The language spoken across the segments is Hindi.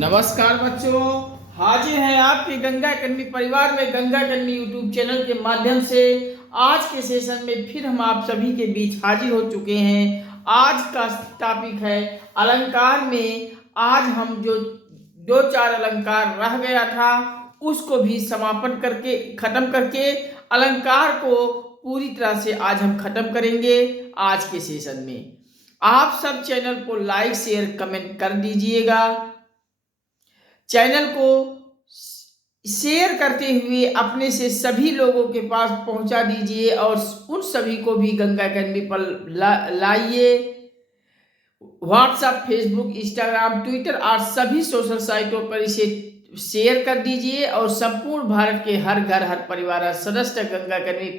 नमस्कार बच्चों, हाजिर हैं आपके गंगा कन्या परिवार में गंगा कन्या यूट्यूब चैनल के माध्यम से। आज के सेशन में फिर हम आप सभी के बीच हाजिर हो चुके हैं। आज का टॉपिक है अलंकार में। आज हम जो दो चार अलंकार रह गया था उसको भी समापन करके खत्म करके अलंकार को पूरी तरह से आज हम खत्म करेंगे। आज के सेशन में आप सब चैनल को लाइक शेयर कमेंट कर दीजिएगा। चैनल को शेयर करते हुए अपने से सभी लोगों के पास पहुंचा दीजिए और उन सभी को भी गंगा कन्या पर लाइए। व्हाट्सएप, फेसबुक, इंस्टाग्राम, ट्विटर और सभी सोशल साइटों पर इसे शेयर कर दीजिए और संपूर्ण भारत के हर घर हर परिवार सदस्य तक गंगा कन्या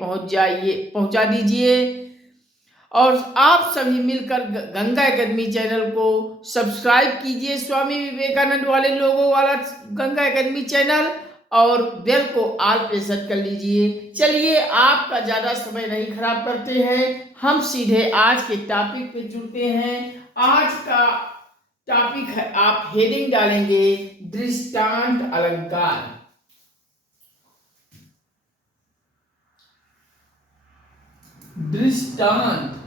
पहुंचा दीजिए। और आप सभी मिलकर गंगा अकेडमी चैनल को सब्सक्राइब कीजिए, स्वामी विवेकानंद वाले लोगों वाला गंगा अकेडमी चैनल, और बेल को ऑल पे सेट कर लीजिए। चलिए आपका ज़्यादा समय नहीं खराब करते हैं, हम सीधे आज के टॉपिक पे जुड़ते हैं। आज का टॉपिक है, आप हेडिंग डालेंगे दृष्टांत अलंकार। दृष्टांत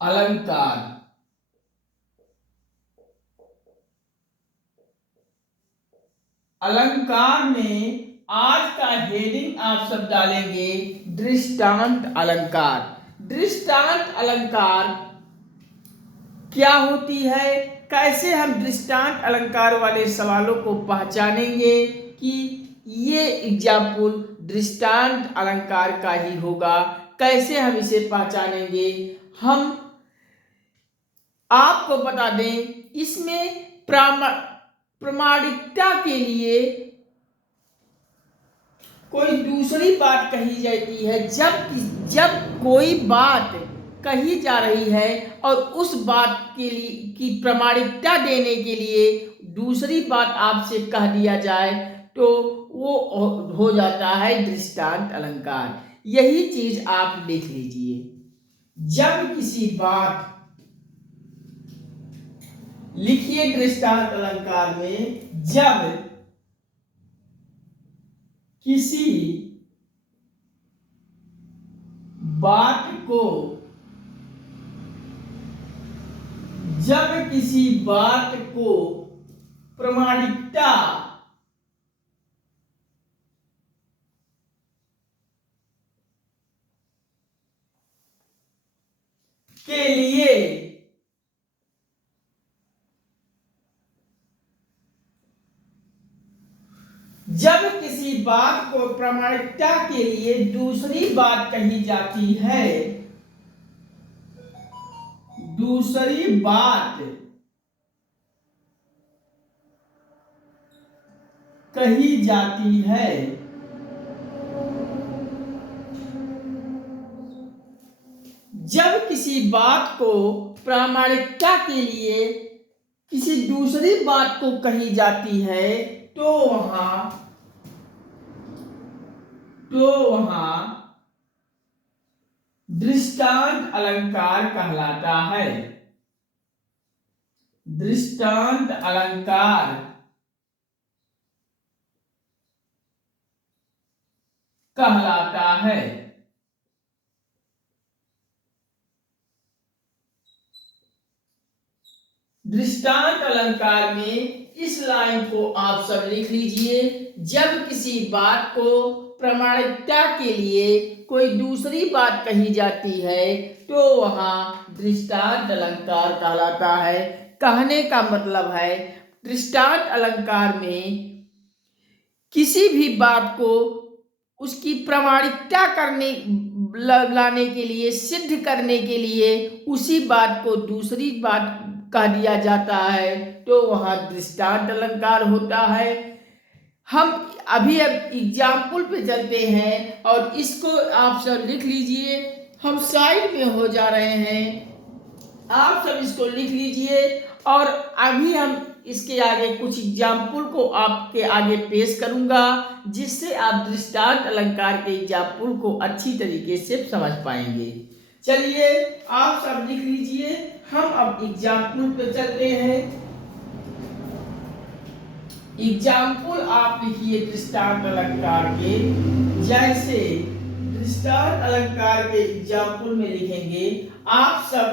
अलंकार। अलंकार में आज का हेडिंग आप सब डालेंगे दृष्टांत अलंकार। दृष्टांत अलंकार क्या होती है, कैसे हम दृष्टांत अलंकार वाले सवालों को पहचानेंगे कि ये एग्जाम्पल दृष्टांत अलंकार का ही होगा, कैसे हम इसे पहचानेंगे। हम आपको बता दें, इसमें प्रामाणिकता के लिए कोई दूसरी बात कही जाती है। जब कोई बात कही जा रही है और उस बात के लिए की प्रामाणिकता देने के लिए दूसरी बात आपसे कह दिया जाए तो वो हो जाता है दृष्टांत अलंकार। यही चीज आप लिख लीजिए। जब किसी बात, लिखिए दृष्टांत अलंकार में, जब किसी बात को, जब किसी बात को प्रामाणिकता के लिए जब किसी बात को प्रामाणिकता के लिए दूसरी बात कही जाती है, दूसरी बात कही जाती है, जब किसी बात को प्रामाणिकता के लिए किसी दूसरी बात को कही जाती है तो वहां दृष्टांत अलंकार कहलाता है। दृष्टांत अलंकार कहलाता है। दृष्टांत अलंकार में इस लाइन को आप सब लिख लीजिए। जब किसी बात को प्रामाणिकता के लिए कोई दूसरी बात कही जाती है तो वहां दृष्टांत अलंकार कहलाता है। कहने का मतलब है, दृष्टांत अलंकार में किसी भी बात को उसकी प्रामाणिकता लाने के लिए, सिद्ध करने के लिए उसी बात को दूसरी बात कह दिया जाता है तो वहां दृष्टांत अलंकार होता है। हम अभी एग्जाम्पल पे चलते हैं और इसको आप सब लिख लीजिए। हम साइड में हो जा रहे हैं, आप सब इसको लिख लीजिए और अभी हम इसके आगे कुछ एग्जाम्पल को आपके आगे पेश करूंगा जिससे आप दृष्टांत अलंकार के एग्जाम्पल को अच्छी तरीके से समझ पाएंगे। चलिए आप सब लिख लीजिए। हम अब एग्जाम्पल पे चलते हैं। एग्जाम्पल आप लिखिए दृष्टांत अलंकार के। जैसे दृष्टांत अलंकार के एग्जाम्पल में लिखेंगे, आप सब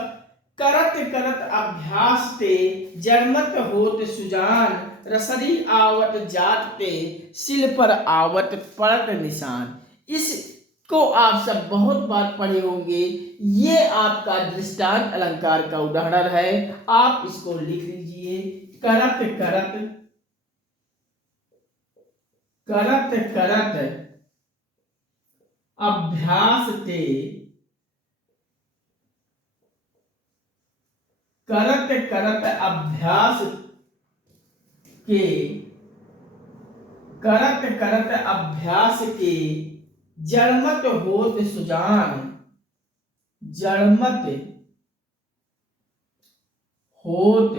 करत करत अभ्यास ते जड़मत होत सुजान, रसरी आवत जात ते सिल पर आवत पड़त निशान। इसको आप सब बहुत बार पढ़े होंगे। ये आपका दृष्टांत अलंकार का उदाहरण है। आप इसको लिख लीजिए। करत करत करत करत अभ्यास ते, करत करत अभ्यास के, करत करत अभ्यास के जड़मत होत सुजान, जड़मत होत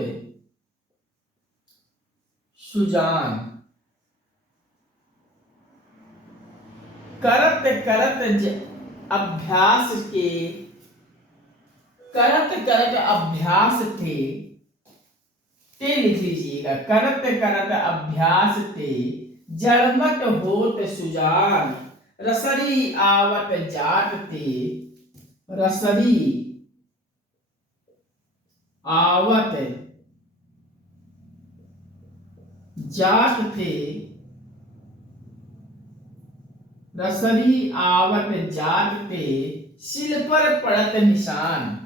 सुजान। करत करत अभ्यास के, करत करत अभ्यास थे, ते लिख लीजिएगा। करत करत अभ्यास थे जड़मत होत सुजान, रसरी आवत जात थे, रसरी आवत जात थे, रसरी आवत जात थे सिल पर पड़त निशान,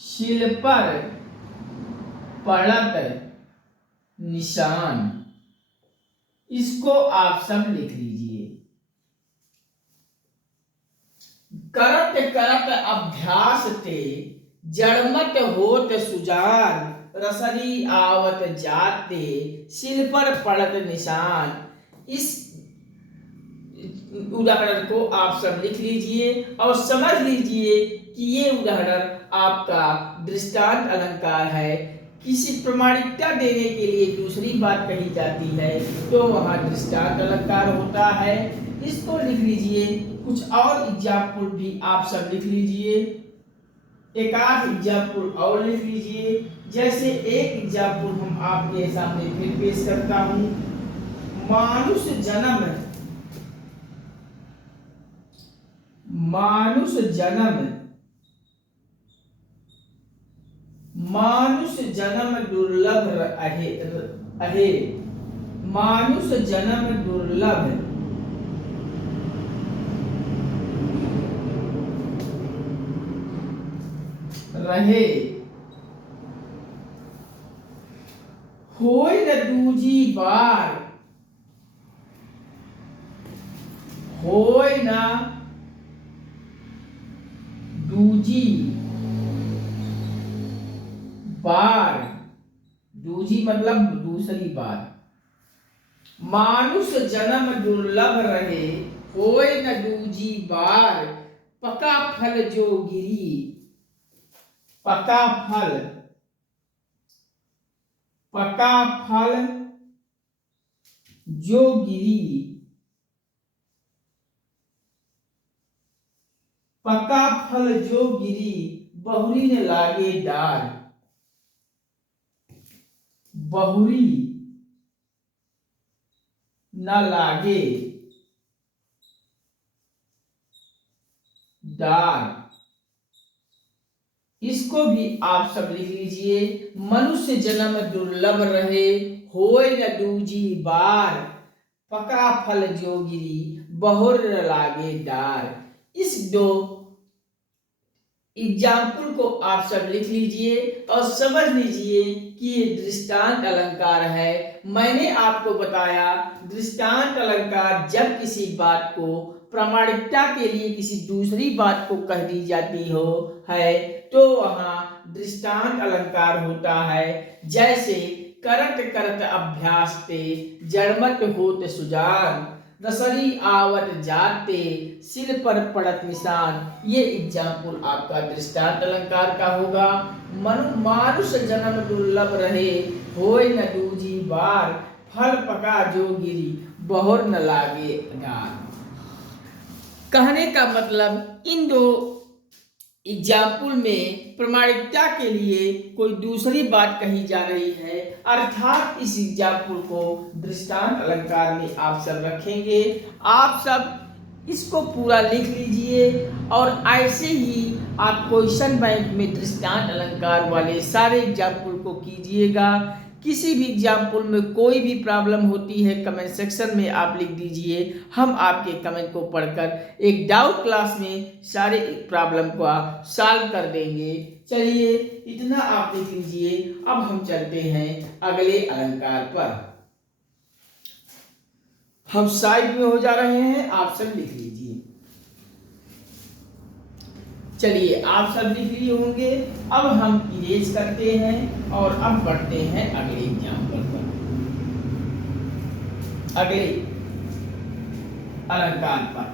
सिल पर पड़त निशान। इसको आप सब लिख लीजिए। करत करत अभ्यास ते जड़मत होत सुजान, रसरी आवत जाते सिल पर पड़त निशान। इस उदाहरण को आप सब लिख लीजिए और समझ लीजिए कि ये उदाहरण आपका दृष्टांत अलंकार है। किसी प्रमाणिकता देने के लिए दूसरी बात कही जाती है तो वहां दृष्टांत अलंकार होता है। इसको लिख लीजिए। कुछ और एग्जाम्पल भी आप सब लिख लीजिए। एक आध एग्जाम्पल और लिख लीजिए। जैसे एक एग्जाम्पल हम आपके सामने फिर पेश करता हूं। मानुष जन्म, मानुष जन्म, मानुष जन्म दुर्लभ अहे, मानुष जन्म दुर्लभ रहे, होय न दूजी बार, होय न दूजी बार, दूजी मतलब दूसरी बार। मानुष जन्म दुर्लभ रहे, होय न दूजी बार, पका फल जो गिरी, पका फल, पका फल जो गिरी, पका फल जो गिरी, बहुरी न लागे डार, बहुरी न लागे डार। इसको भी आप सब लिख लीजिए। मनुष्य जन्म दुर्लभ रहे, होय न दूजी बार, पका फल जो गिरी, बहुर न लागे डार। इस दो एग्जाम्पल को आप सब लिख लीजिए और समझ लीजिए कि ये दृष्टांत अलंकार है। मैंने आपको बताया दृष्टांत अलंकार जब किसी बात को प्रामाणिकता के लिए किसी दूसरी बात को कह दी जाती हो है तो वहां दृष्टांत अलंकार होता है। जैसे करत करत अभ्यास ते जड़मत होत सुजान, रसरी आवत जाते सिर पर पड़त निशान। ये एग्जाम्पल आपका दृष्टांत अलंकार का होगा। मानुष जन्म दुर्लभ रहे, होय न दूजी बार, फल पका जो गिरी, बहुर न लागे डार। कहने का मतलब इन दो एग्जाम्पल में प्रमाणिकता के लिए कोई दूसरी बात कही जा रही है, अर्थात इस एग्जाम्पल को दृष्टांत अलंकार में आप सब रखेंगे। आप सब इसको पूरा लिख लीजिए और ऐसे ही आप क्वेश्चन बैंक में दृष्टांत अलंकार वाले सारे एग्जाम्पल को कीजिएगा। किसी भी एग्जाम्पल में कोई भी प्रॉब्लम होती है कमेंट सेक्शन में आप लिख दीजिए, हम आपके कमेंट को पढ़कर एक डाउट क्लास में सारे प्रॉब्लम को सॉल्व कर देंगे। चलिए इतना आप लिख लीजिए। अब हम चलते हैं अगले अलंकार पर। हम साइड में हो जा रहे हैं, आप सब लिख लीजिए। चलिए आप सब लिख लिए होंगे। अब हम इरेज करते हैं और अब बढ़ते हैं अगले एग्जाम्पल पर, अगले अलंकार पर।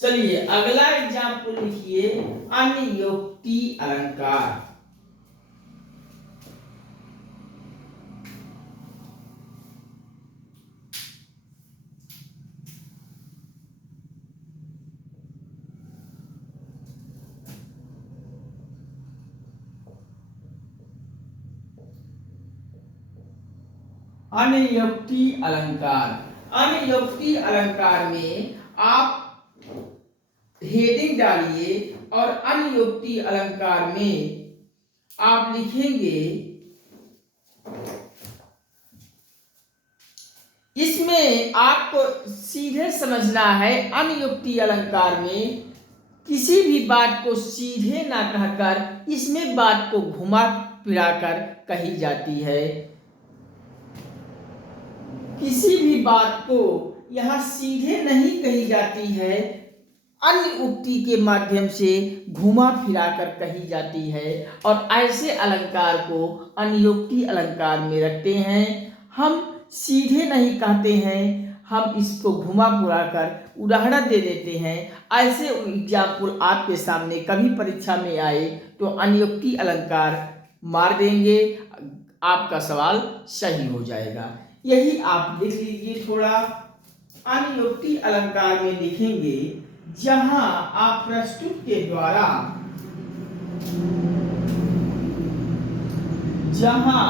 चलिए अगला एग्जाम्पल लिखिए, अनियोक्ति अलंकार। अनियोक्ति अलंकार। अनियोक्ति अलंकार में आप हेडिंग डालिए और अनियोक्ति अलंकार में आप लिखेंगे, इसमें आपको सीधे समझना है। अनियोक्ति अलंकार में किसी भी बात को सीधे ना कहकर इसमें बात को घुमा फिराकर कही जाती है। किसी भी बात को यहाँ सीधे नहीं कही जाती है, अन्य उक्ति के माध्यम से घुमा फिराकर कही जाती है और ऐसे अलंकार को अनियोक्ति अलंकार में रखते हैं। हम सीधे नहीं कहते हैं, हम इसको घुमा फिरा कर उदाहरण दे देते हैं। ऐसे एग्जाम्पल आपके सामने कभी परीक्षा में आए तो अनियोक्ति अलंकार मार देंगे, आपका सवाल सही हो जाएगा। यही आप लिख लीजिए थोड़ा। अनियोक्ति अलंकार में लिखेंगे, जहां आप प्रस्तुत के द्वारा, जहां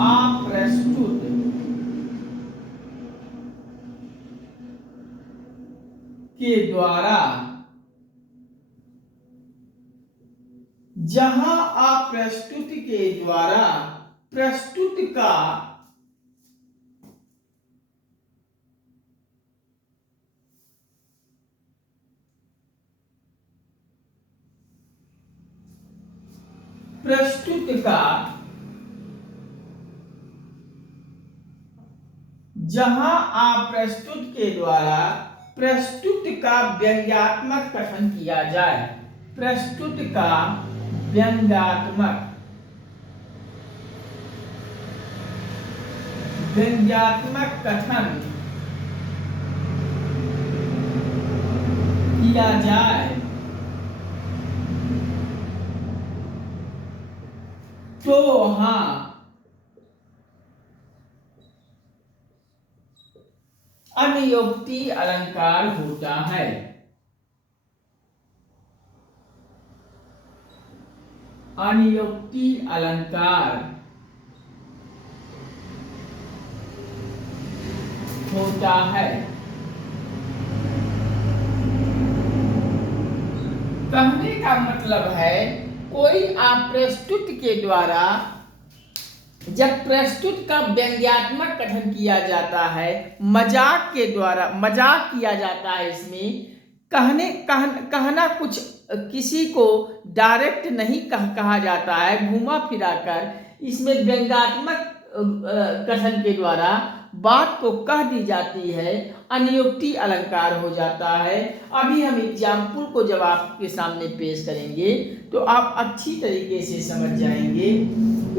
आप प्रस्तुत के द्वारा, जहां आप प्रस्तुत के द्वारा प्रस्तुत का जहां आप प्रस्तुत के द्वारा प्रस्तुत का व्यंग्यात्मक कथन किया जाए, प्रस्तुत का व्यंग्यात्मक कथन किया जाए तो हाँ अनियोक्ति अलंकार होता है। अनियोक्ति अलंकार होता है। कहने का मतलब है, कोई आप प्रस्तुत के द्वारा जब प्रस्तुत का व्यंग्यात्मक कथन किया जाता है, मजाक के द्वारा मजाक किया जाता है, इसमें कहना कुछ किसी को डायरेक्ट नहीं कहा जाता है, घुमा फिरा कर इसमें व्यंग्यात्मक कथन के द्वारा बात को कह दी जाती है, अनियोक्ति अलंकार हो जाता है। अभी हम एग्जाम्पल को जब आपके सामने पेश करेंगे तो आप अच्छी तरीके से समझ जाएंगे।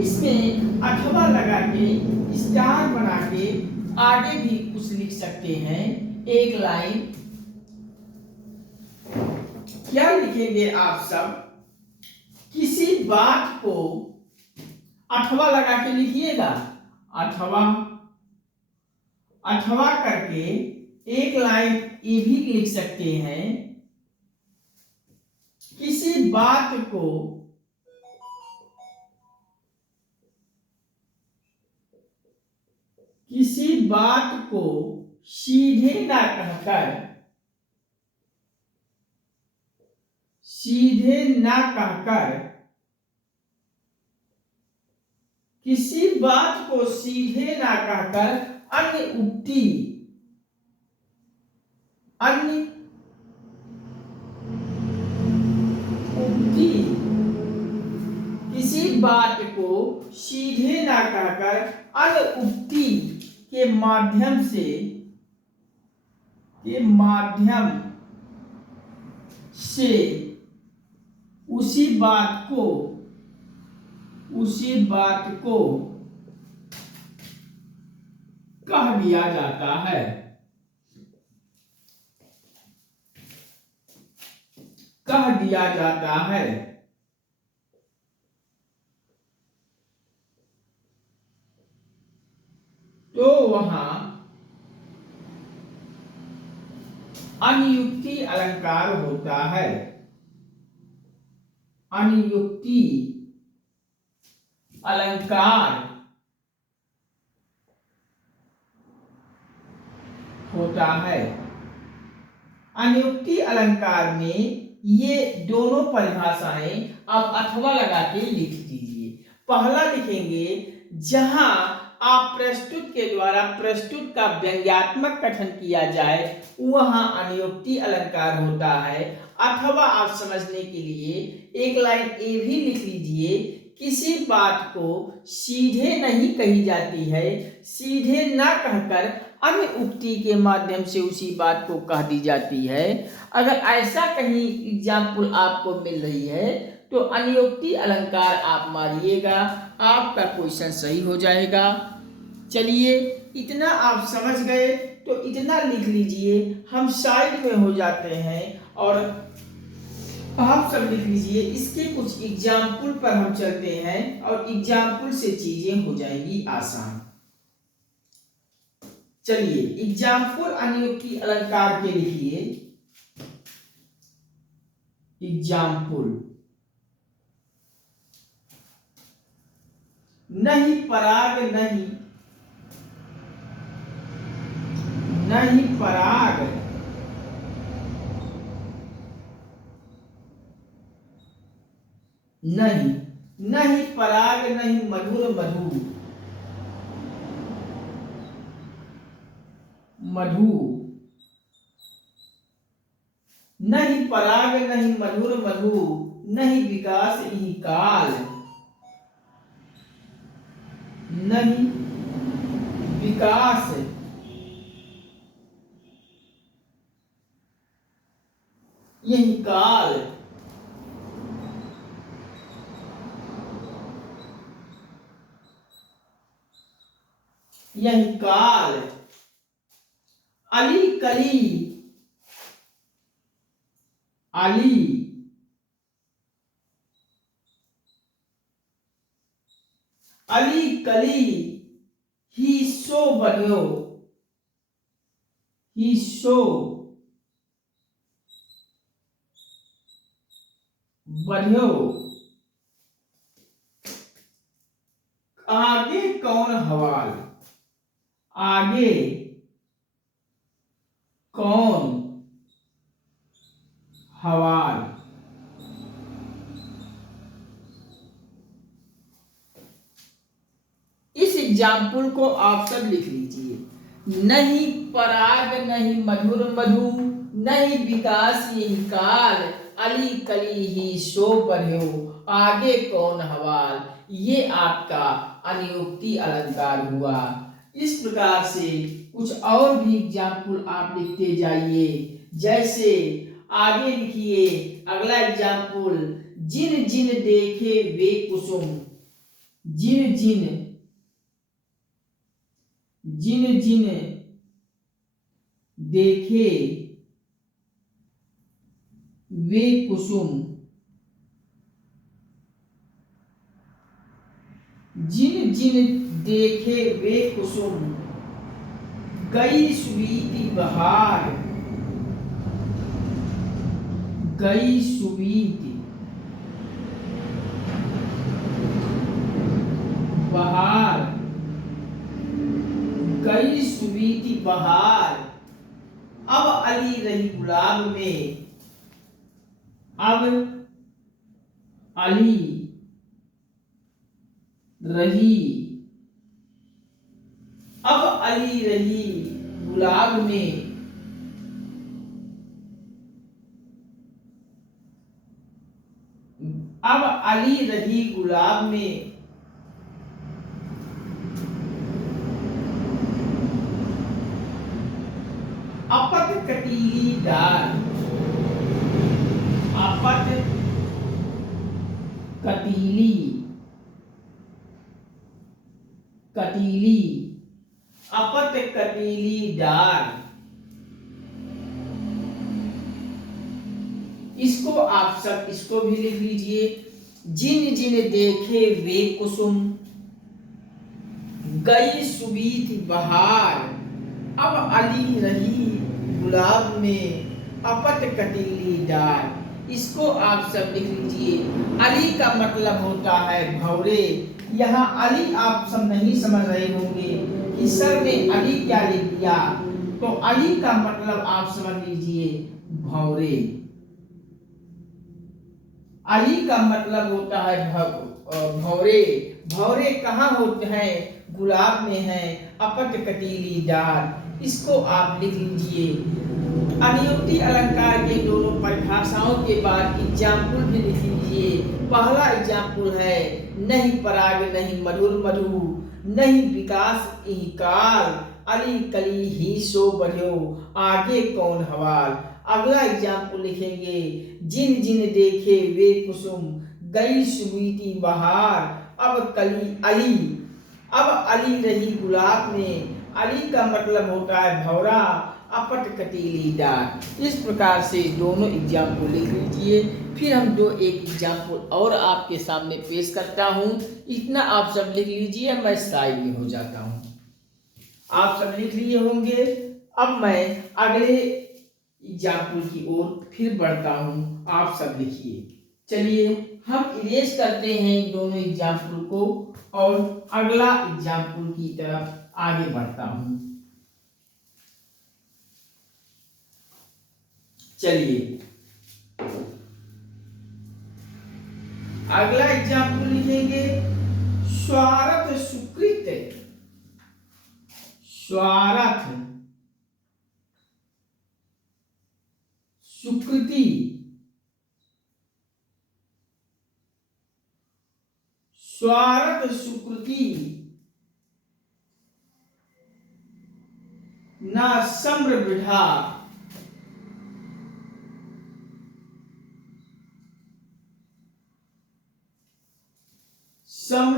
इसमें अथवा लगा के स्टार बना के आगे भी कुछ लिख सकते हैं। एक लाइन क्या लिखेंगे आप सब? किसी बात को अथवा लगा के लिखिएगा, अथवा, अथवा करके एक लाइन ये भी लिख सकते हैं, किसी बात को सीधे ना कहकर, सीधे ना कहकर, किसी बात को सीधे ना कहकर अन्य उक्ति, अन्य उक्ति, किसी बात को सीधे ना कहकर अन्य उक्ति के माध्यम से, उसी बात को कह दिया जाता है, कह दिया जाता है। तो वहां अनुयुक्ति अलंकार होता है, अनुयुक्ति अलंकार होता है। अनुयुक्ति अलंकार में ये दोनों परिभाषाएं आप अथवा लगा के लिख दीजिए। पहला लिखेंगे, जहां आप प्रस्तुत के द्वारा प्रस्तुत का व्यंग्यात्मक कथन किया जाए वहां अनुयुक्ति अलंकार होता है। अथवा आप समझने के लिए एक लाइन ए भी लिख लीजिए, किसी बात को सीधे नहीं कही जाती है, सीधे ना कहकर अन्य उक्ति के माध्यम से उसी बात को कह दी जाती है। अगर ऐसा कहीं एग्जाम्पल आपको मिल रही है तो अनुयुक्ति अलंकार आप मारिएगा, आपका क्वेश्चन सही हो जाएगा। चलिए, इतना आप समझ गए तो इतना लिख लीजिए, हम साइड में हो जाते हैं और आप सब लिख लीजिए। इसके कुछ एग्जाम्पल पर हम चलते हैं और एग्जाम्पल से चीजें हो जाएंगी आसान। चलिए, एग्जाम्पल अनुयुक्ति अलंकार के लिखिए। एग्जाम्पल, नहीं पराग नहीं, नहीं पराग नहीं, नहीं पराग नहीं मधुर मधु, मधु, नहीं पराग नहीं मधुर मधु, नहीं विकास यही काल, नहीं विकास यही काल, यही काल, अली कली, अली, अली कली ही सो बन्यो, ही सो बन्यो, आगे कौन हवाल, आगे कौन हवाल, इस एग्जाम्पल को आप सब लिख लीजिए। नहीं पराग नहीं मधुर मधु, नहीं विकास यही काल, अली कली ही सो बन्यो, आगे कौन हवाल। ये आपका अनुयुक्ति अलंकार हुआ। इस प्रकार से कुछ और भी एग्जाम्पल आप लिखते जाइए। जैसे आगे लिखिए अगला एग्जाम्पल, जिन जिन देखे वे कुसुम, जिन जिन, जिन जिन देखे वे कुसुम, जिन जिन देखे वे कुसुम, गई सुवीति बहार, गई सुवीति बहार, गई सुवीति बहार। अब अली रही गुलाब में, अब अली रही, अब अली रही गुलाब में, अब अली रही गुलाब में। अपत कटीली डाल, अपत कटीली, कटीली, अपत कटीली डाल। इसको आप सब इसको भी लिख लीजिए। जिन जिन देखे वे कुसुम, गई सुबीत बहार, अब अली रही गुलाब में, अपत कटीली डाल। इसको आप सब लिख लीजिए। अली का मतलब होता है भौरे। यहाँ अली आप सब नहीं समझ रहे होंगे कि सर ने अली क्या लिख दिया, तो अली का मतलब आप समझ लीजिए भौरे। अली का मतलब होता है भौरे। भौरे कहाँ होते हैं? गुलाब में है। अपट कटीली डाल, इसको आप लिख लीजिए। अनियुक्ति अलंकार के दोनों परिभाषाओं के बाद एग्जाम्पल भी लिख लीजिए। पहला एग्जाम्पल है नहीं पराग नहीं मधुर मधु, नहीं विकास इहि काल, अली कली ही सो बढ़्यो, आगे कौन हवाल। अगला एग्जाम्पल लिखेंगे जिन जिन देखे वे कुसुम, गई सुवीति बहार, अब कली अली, अब अली रही गुलाब में। अली का मतलब होता है भौरा, अपट कटीली डाल। इस प्रकार से दोनों एग्जाम्पल लिख लीजिए। फिर हम एक एग्जाम्पल और आपके सामने पेश करता हूँ। इतना आप सब लिख लीजिए, मैं साइड में हो जाता हूँ। आप सब लिख लिए होंगे। अब मैं अगले एग्जाम्पल की ओर फिर बढ़ता हूँ। आप सब लिखिए। चलिए हम इरेज करते हैं इन दोनों एग्जाम्पल को और अगला एग्जाम्पल की तरफ आगे बढ़ता हूँ। चलिए अगला एग्जाम्पल लिखेंगे स्वार्थ सुकृत, स्वार्थ सुकृति, स्वार्थ सुकृति ना सम्र वृथा, सम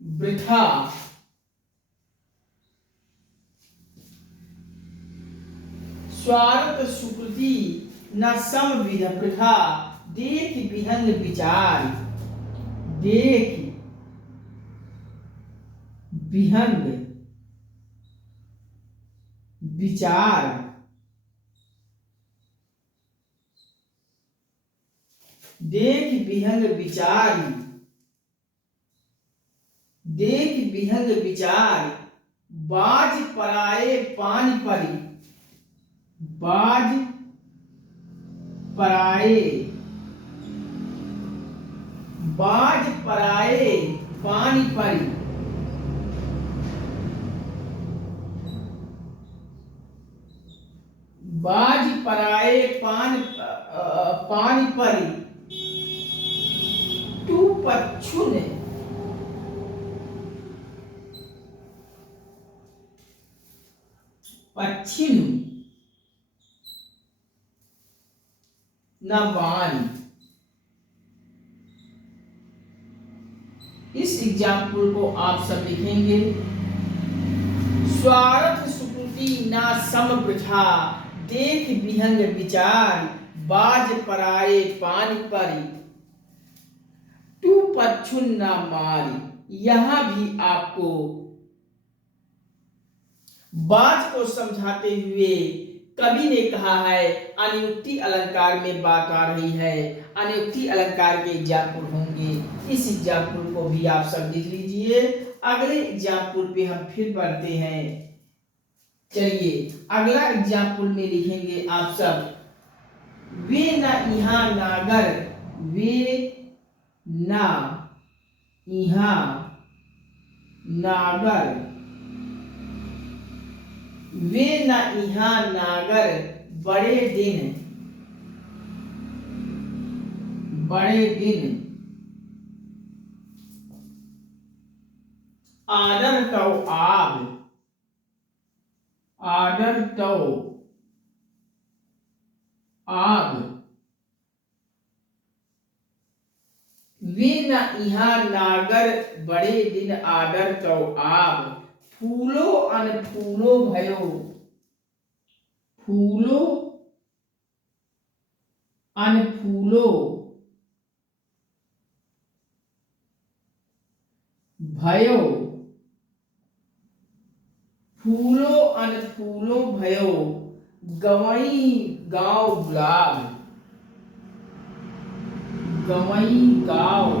वृथा, स्वार्थ सुकृति न सम वृथा, देख विहंग विचार, देख विहंग विचार, देख विहंग विचारी, देख विहंग विचार, बाज पराए पान परी, बाज पराए, बाज पराए पानी परी, बाज पराए पानी परी, तू पच्छुन, पच्छिन न वान। इस एग्जाम्पल को आप सब लिखेंगे। स्वार्थ सुकृति ना सम वृथा, देख विहंग विचार, बाज पराए पानी परी, तू पच्छुन ना मारी। यहां भी आपको बाज को समझाते हुए कवि ने कहा है अनुक्ति अलंकार में बात आ रही है, अनुक्ति अलंकार के एग्जाम्पल होंगे। इस एग्जाम्पल को भी आप सब लिख लीजिए। अगले एग्जाम्पल पे हम फिर बढ़ते हैं। चलिए अगला एग्जाम्पल में लिखेंगे आप सब, वे ना इहा नागर, वे ना इहा नागर, वे न इहा नागर, बड़े दिन आदर तो आब, आदर तो आब, वे न इहा नागर, बड़े दिन आदर तो आब, फूलो अनफूलो भयो, फूलो अनफूलो भयो, फूलो अनफूलो भयो, गवई गाँव गुलाब, गवई गाँव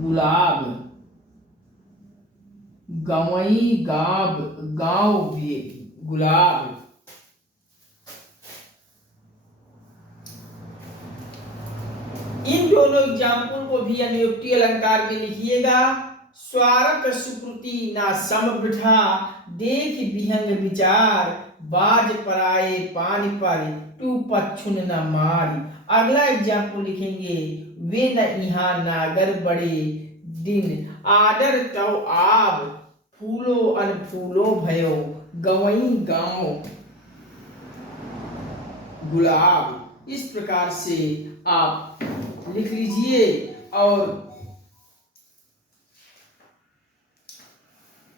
गुलाब, गवई गाँव गुलाब। इन दोनों एग्जाम्पल को भी अनुक्ति अलंकार में लिखिएगा। स्वारक सुकृति ना सम बिठा, देख विहंग विचार, बाज पराए पानी पर, तू पच्छुन न मारी। अगला एग्जाम्पल लिखेंगे, वे न इहा नागर, बड़े दिन आदर तो आब, फूलो अनफूलो भयो, गवई गाँव गुलाब। इस प्रकार से आप लिख लीजिए। और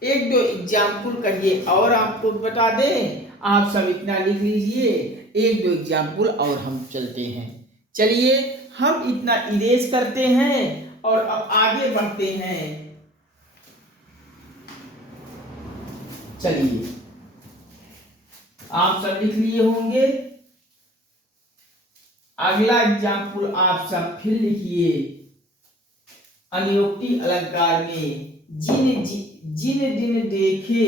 एक दो एग्जाम्पल करिए और आपको बता दें, आप सब इतना लिख लीजिए। एक दो एग्जाम्पल और हम चलते हैं। चलिए हम इतना इरेज करते हैं और अब आगे बढ़ते हैं। चलिए आप सब लिख लिए होंगे। अगला एग्जाम्पल आप सब फिर लिखिए। अनुक्ति अलंकार में जिन दिन देखे,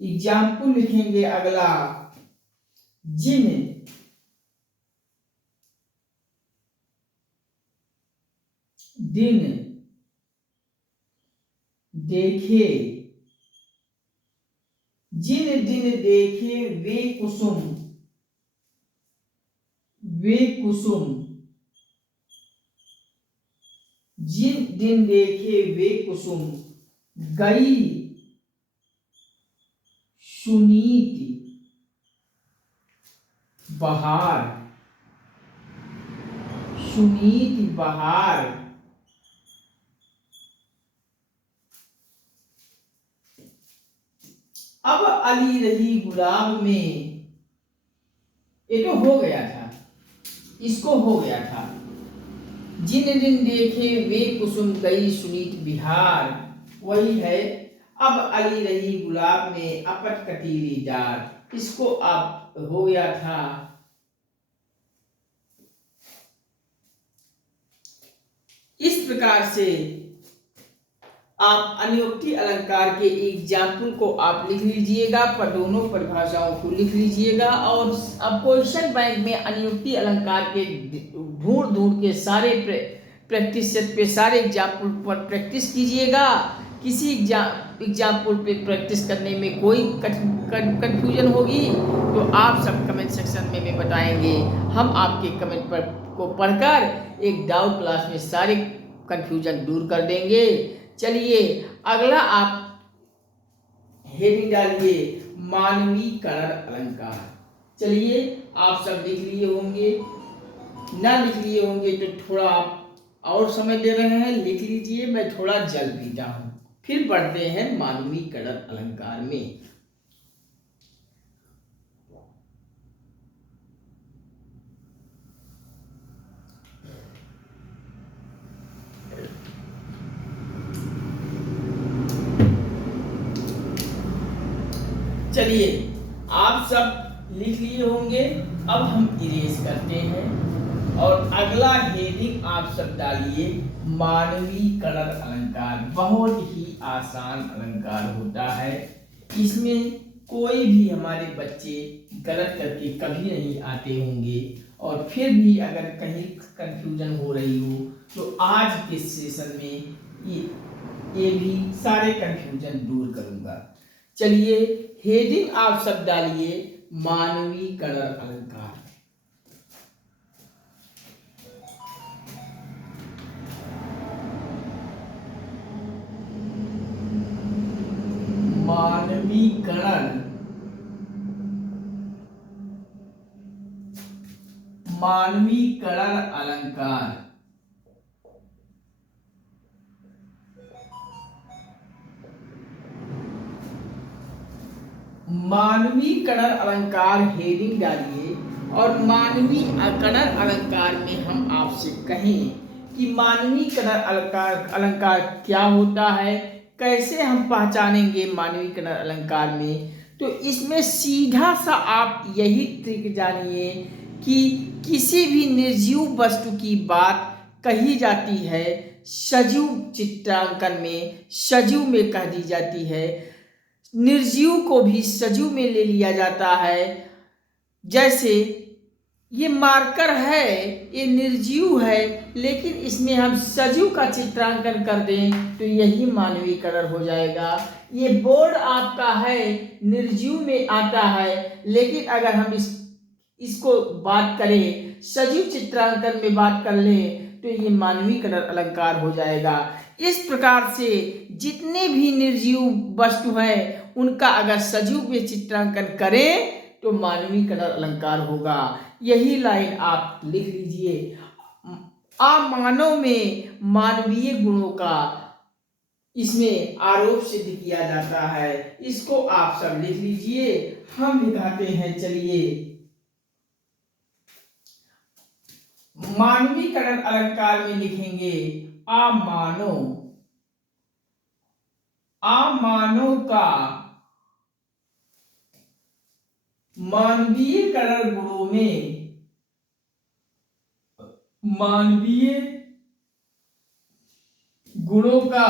एग्जाम्पल लिखेंगे अगला, जिन दिन देखे, जिन दिन देखे वे कुसुम, वे कुसुम, जिन दिन देखे वे कुसुम, गई सुनीति बहार, सुनीति बहार। अब अली रही गुलाब में, ये तो हो गया था, इसको हो गया था। जिन दिन देखे वे कुसुम, गई सुनीत बिहार, वही है। अब अली रही गुलाब में, अपट कटीली डार, इसको अब हो गया था। इस प्रकार से आप अनुक्ति अलंकार के एग्जाम्पल को आप लिख लीजिएगा, पर दोनों परिभाषाओं को लिख लीजिएगा। और अब क्वेश्चन बैंक में अनुक्ति अलंकार के ढूंढ के सारे प्रैक्टिस सेट पे सारे एग्जाम्पल पर प्रैक्टिस कीजिएगा। किसी एग्जाम्पल पे प्रैक्टिस करने में कोई कंफ्यूजन होगी तो आप सब कमेंट सेक्शन में बताएंगे। हम आपके कमेंट पर को पढ़कर एक डाउट क्लास में सारे कंफ्यूजन दूर कर देंगे। चलिए अगला आप हेडिंग डालिए, मानवीकरण अलंकार। चलिए आप सब लिख लिए होंगे, ना लिख लिए होंगे तो थोड़ा आप और समय दे रहे हैं, लिख लीजिए। मैं थोड़ा जल पीता हूँ। फिर बढ़ते हैं मानवीकरण अलंकार में। चलिए, आप सब लिख लिए होंगे। अब हम इरेज करते हैं और अगला हेडिंग आप सब डालिए मानवीकरण अलंकार। बहुत ही आसान अलंकार होता है, इसमें कोई भी हमारे बच्चे गलत करके कभी नहीं आते होंगे। और फिर भी अगर कहीं कंफ्यूजन हो रही हो तो आज के सेशन में ये भी सारे कंफ्यूजन दूर करूंगा। चलिए, हेडिंग आप सब डालिए मानवीकरण अलंकार। मानवीकरण अलंकार। मानवीकरण अलंकार हेडिंग डालिए। और मानवीकरण अलंकार में हम आपसे कहें कि मानवीकरण अलंकार क्या होता है, कैसे हम पहचानेंगे मानवीकरण अलंकार में। तो इसमें सीधा सा आप यही ट्रिक जानिए कि किसी भी निर्जीव वस्तु की बात कही जाती है सजीव चित्रांकन में, सजीव में कह दी जाती है, निर्जीव को भी सजीव में ले लिया जाता है। जैसे ये मार्कर है, ये निर्जीव है, लेकिन इसमें हम सजीव का चित्रांकन कर दें तो यही मानवीकरण हो जाएगा। ये बोर्ड आपका है, निर्जीव में आता है, लेकिन अगर हम इसको बात करें, सजीव चित्रांकन में बात कर लें तो ये मानवीकरण अलंकार हो जाएगा। इस प्रकार से जितने भी निर्जीव वस्तु हैं उनका अगर सजीव में चित्रांकन करें तो मानवीकरण अलंकार होगा। यही लाइन आप लिख लीजिए। अमानव में मानवीय गुणों का इसमें आरोप सिद्ध किया जाता है। इसको आप सब लिख लीजिए, हम दिखाते हैं। चलिए, मानवीकरण अलंकार में लिखेंगे अमानव का मानवीयकरण गुणों में मानवीय गुणों का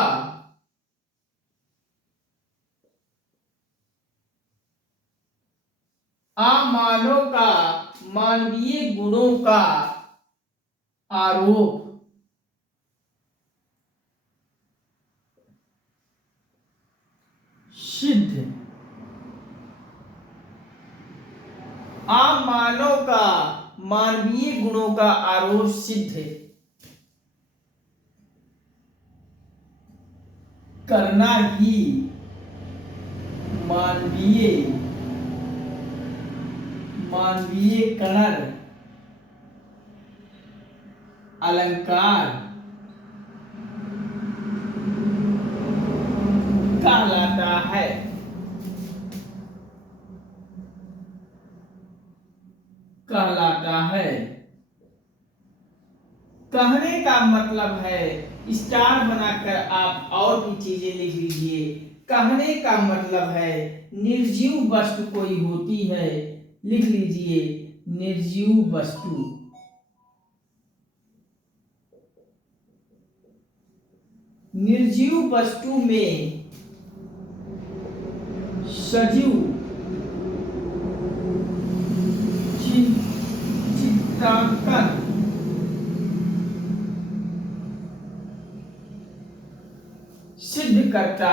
अमानव का मानवीय गुणों का आरोप सिद्ध, अमानव का मानवीय गुणों का आरोप सिद्ध करना ही मानवीयकरण अलंकार कहलाता है। कहने का मतलब है, स्टार बनाकर आप और भी चीजें लिख लीजिए। कहने का मतलब है निर्जीव वस्तु कोई होती है, लिख लीजिए निर्जीव वस्तु। निर्जीव वस्तु में सजीव चित्रांकन सिद्ध करता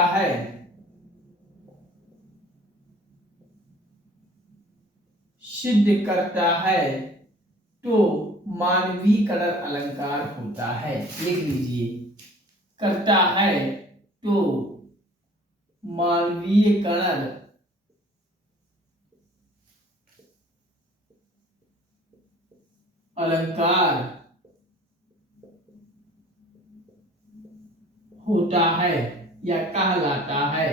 है। तो मानवीकरण अलंकार होता है। लिख लीजिए, करता है तो मानवीयकरण अलंकार होता है या कहलाता है।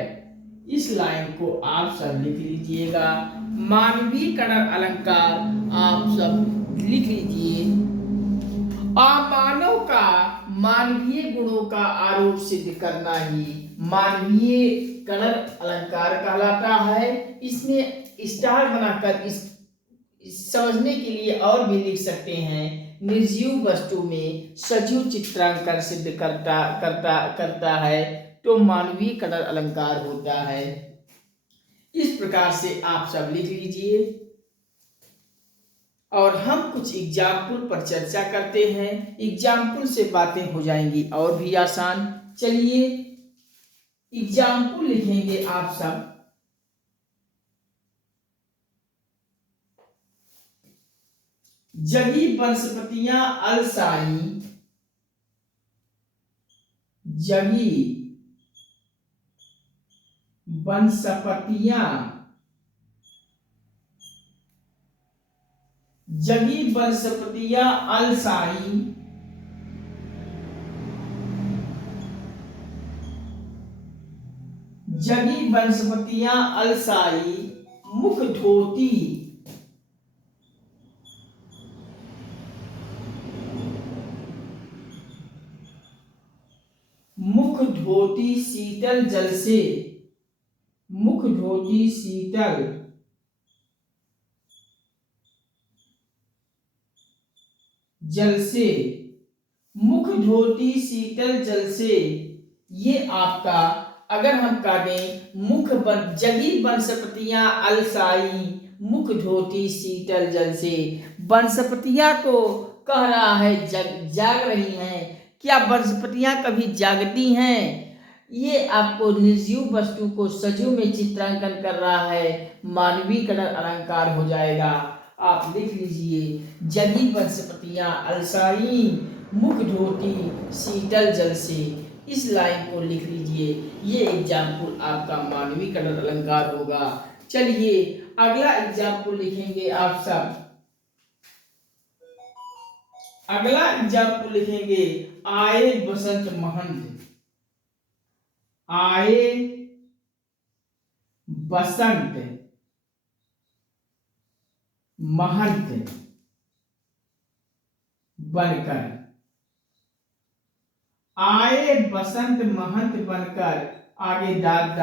इस लाइन को आप सब लिख लीजिएगा। मानवीकरण अलंकार आप सब लिख लीजिए। अमानव का मानवीय गुणों का आरोप सिद्ध करना ही मानवीय कलर अलंकार कहलाता है। इसमें स्टार बनाकर इस समझने के लिए और भी लिख सकते हैं, निर्जीव वस्तु में सजीव चित्रांकन सिद्ध करता है तो मानवीय कलर अलंकार होता है। इस प्रकार से आप सब लिख लीजिए और हम कुछ एग्जाम्पल पर चर्चा करते हैं। एग्जाम्पल से बातें हो जाएंगी और भी आसान। चलिए एग्जाम्पल लिखेंगे आप सब। जगी वनस्पतियां अलसाई, जगी वनस्पतियां, जगी वनस्पतियां अलसाई, जगी वनस्पतियां अलसाई, मुख धोती, मुख धोती शीतल जल से, मुख धोती शीतल जल से, मुख धोती शीतल जल से। ये आपका अगर हम कहें जगी वनस्पतियां अलसाई, मुख धोती शीतल जल से, वनस्पतियां को कह रहा है जाग रही हैं। क्या वनस्पतियां कभी जागती हैं? ये आपको निर्जीव वस्तु को सजीव में चित्रांकन कर रहा है, मानवीय कलर अलंकार हो जाएगा। आप लिख लीजिए, जगी वनस्पतियां अलसाई, मुख धोती शीतल जल से। इस लाइन को लिख लीजिए। ये एग्जाम्पल आपका मानवीय कलर अलंकार होगा। चलिए अगला एग्जाम्पल लिखेंगे आप सब। अगला एग्जाम्पल लिखेंगे, आए बसंत महंत, आए बसंत महंत बनकर, आए बसंत महंत बनकर। आगे दाद,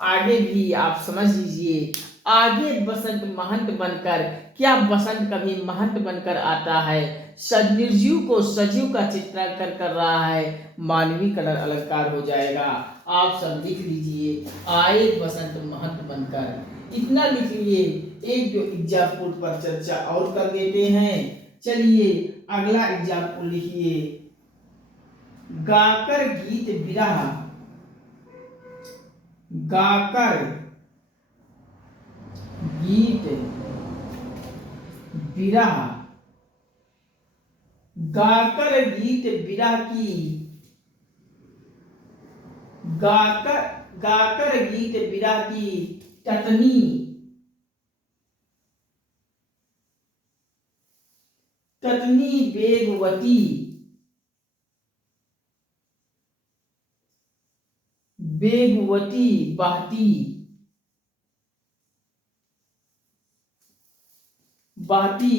आगे भी आप समझ लीजिए, आगे बसंत महंत बनकर। क्या बसंत कभी महंत बनकर आता है? निर्जीव को सजीव का चित्रांकन कर रहा है, मानवीय कलर अलंकार हो जाएगा। आप सब लिख लीजिए, आए बसंत महंत बनकर। इतना लिख लिए। एक जो एग्जाम्पल पर चर्चा और कर लेते हैं। चलिए अगला एग्जाम्पल लिखिए, गाकर गीत विरह, गाकर गीत विरह, गाकर गीत विरह की, गाकर गीत विरह की टटनी, टटनी बेगवती, बेगवती बहती, बहती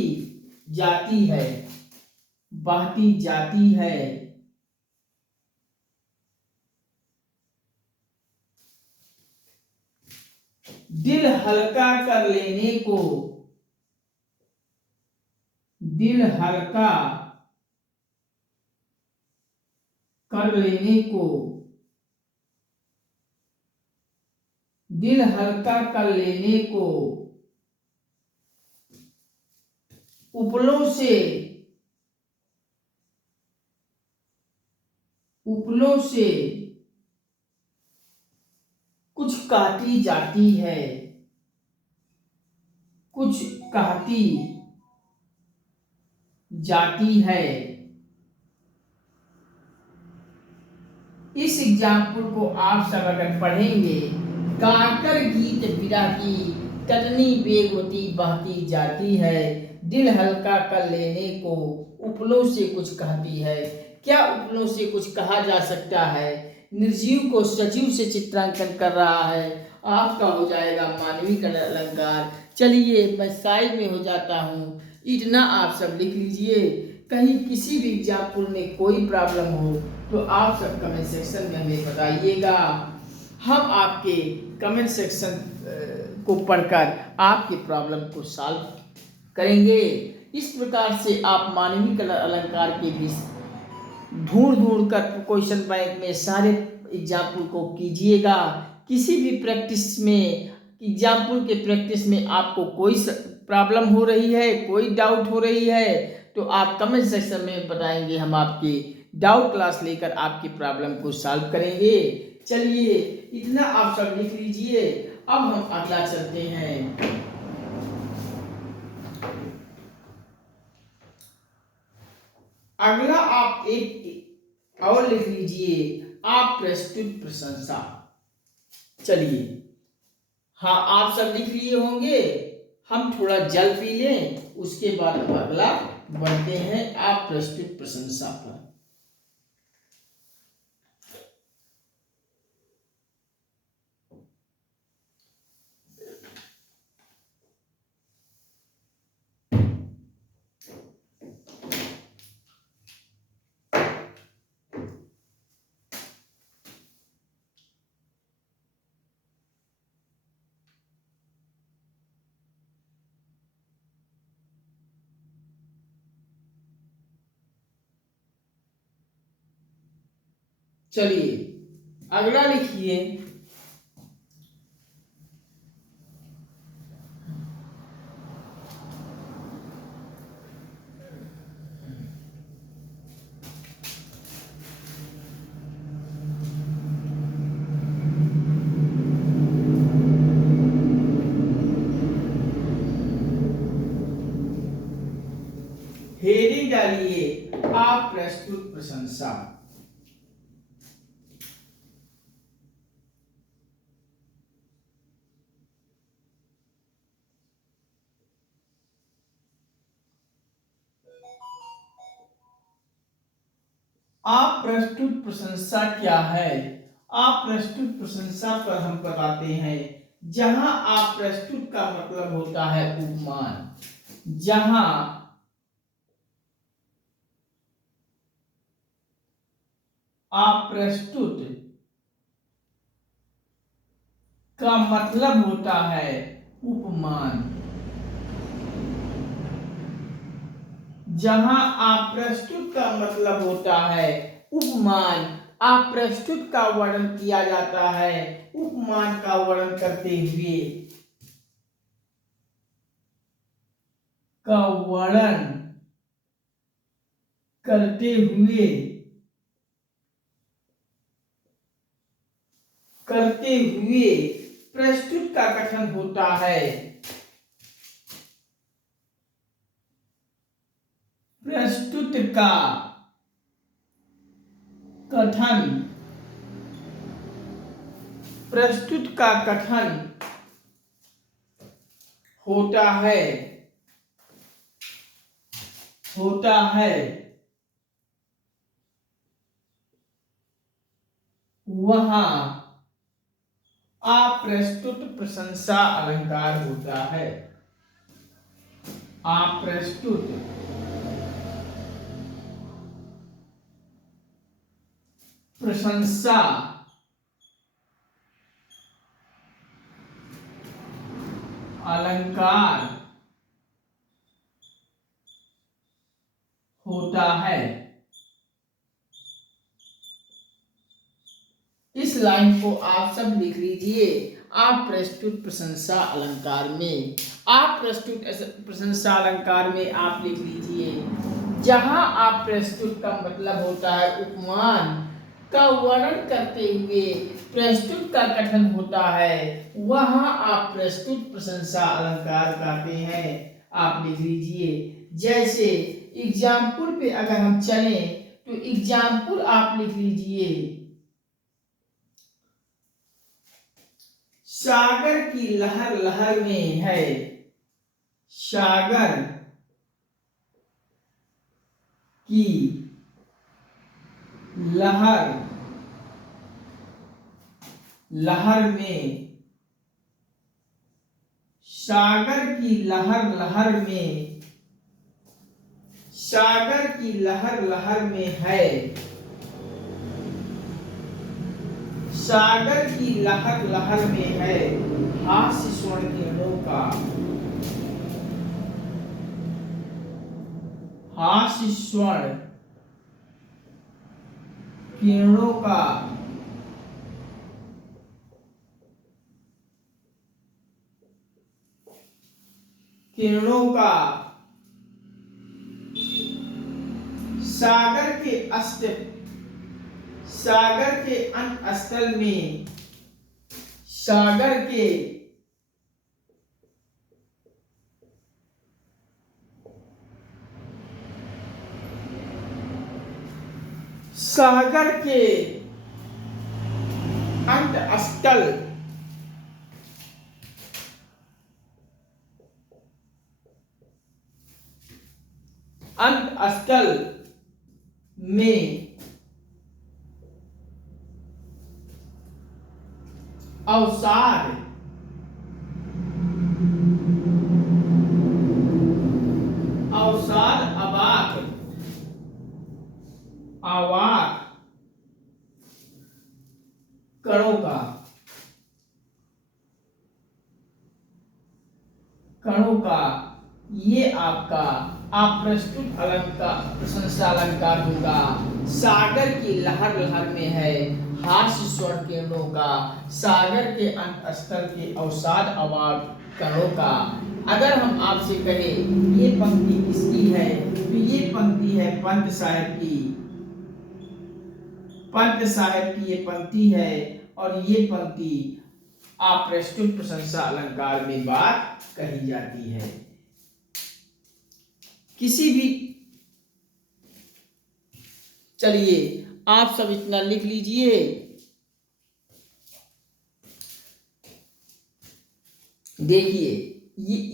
जाती है, बहती जाती है। दिल हल्का कर लेने को, दिल हल्का कर लेने को, दिल हल्का कर लेने को, उपलों से, उपलों से कुछ कहती जाती है, कुछ कहती जाती है। इस एग्जाम्पल को आप सब अगर पढ़ेंगे, गाकर गीत विरह की टटनी बेगवती बहती जाती है, दिल हल्का कर लेने को उपलों से कुछ कहती है। क्या उपलों से कुछ कहा जा सकता है? निर्जीव को सजीव से चित्रांकन कर रहा है। आपका हो जाएगा मानवीय कलर अलंकार। चलिए मैं साइड में हो जाता हूँ। इतना आप सब लिख लीजिए। कहीं किसी भी एग्जाम्पल में कोई प्रॉब्लम हो तो आप सब कमेंट सेक्शन में हमें बताइएगा। हम आपके कमेंट सेक्शन को पढ़कर आपके प्रॉब्लम को सॉल्व करेंगे। इस प्रकार से आप मानवीय कला अलंकार के भी ढूंढ ढूंढ कर क्वेश्चन बैंक में सारे एग्जाम्पल को कीजिएगा। किसी भी प्रैक्टिस में एग्जाम्पल के प्रैक्टिस में आपको कोई प्रॉब्लम हो रही है, कोई डाउट हो रही है, तो आप कमेंट सेक्शन में बताएंगे। हम आपकी डाउट क्लास लेकर आपकी प्रॉब्लम को सॉल्व करेंगे। चलिए इतना आप सब लिख लीजिए। अब हम अगला चलते हैं। अगला आप एक और लिख लीजिए, आप प्रस्तुत प्रशंसा। चलिए, हाँ आप सब लिख लिए होंगे। हम थोड़ा जल पी लें, उसके बाद हम अगला बढ़ते हैं आप प्रस्तुत प्रशंसा पर। चलिए अगला लिखिए, हेडिंग डालिए, आप प्रस्तुत प्रशंसा। आप प्रस्तुत प्रशंसा क्या है? आप प्रस्तुत प्रशंसा पर हम बताते हैं, जहां आप प्रस्तुत का मतलब होता है उपमान। जहां आप प्रस्तुत का मतलब होता है उपमान। जहां आप प्रस्तुत का मतलब होता है उपमान, आप प्रस्तुत का वर्णन किया जाता है उपमान का वर्णन करते हुए। का वर्णन करते हुए प्रस्तुत का कथन होता है। प्रस्तुत का कथन, प्रस्तुत का कथन होता है वहां अप्रस्तुत प्रशंसा अलंकार होता है। अप्रस्तुत प्रशंसा अलंकार होता है। इस लाइन को आप सब लिख लीजिए। आप प्रस्तुत प्रशंसा अलंकार में, आप प्रस्तुत प्रशंसा अलंकार में आप लिख लीजिए, जहां आप प्रस्तुत का मतलब होता है उपमान का वर्णन करते हुए प्रस्तुत का कथन होता है, वहां आप प्रस्तुत प्रशंसा अलंकार कहते हैं। आप लिख लीजिए। जैसे एग्जाम्पल पे अगर हम चलें तो एग्जाम्पल आप लिख लीजिए, सागर की लहर लहर में है। सागर की लहर लहर में, सागर की लहर लहर में, सागर की लहर लहर में है। सागर की लहर लहर में है हास्य स्वर्ण किरणों का, हास्य स्वर्ण किरणों का। किरणों का सागर के सागर के अंत स्थल में, सागर के सागर के अंत स्थल, अंत स्थल में अवसाद, अवसाद अवाक, आवाक कणों का, कणों का ये आपका अप्रस्तुत अलंकार, प्रशंसा अलंकार होगा। सागर की लहर लहर में है हास्य स्वर्ण किरणों का, सागर के अंत स्थल के अवसाद अवाक कणों का। अगर हम आपसे कहें ये पंक्ति किसकी है, तो ये पंक्ति है पंत साहब की, पंत साहब की ये पंक्ति है। और ये पंक्ति अप्रस्तुत प्रशंसा अलंकार में बात कही जाती है। किसी भी, चलिए आप सब इतना लिख लीजिए। देखिए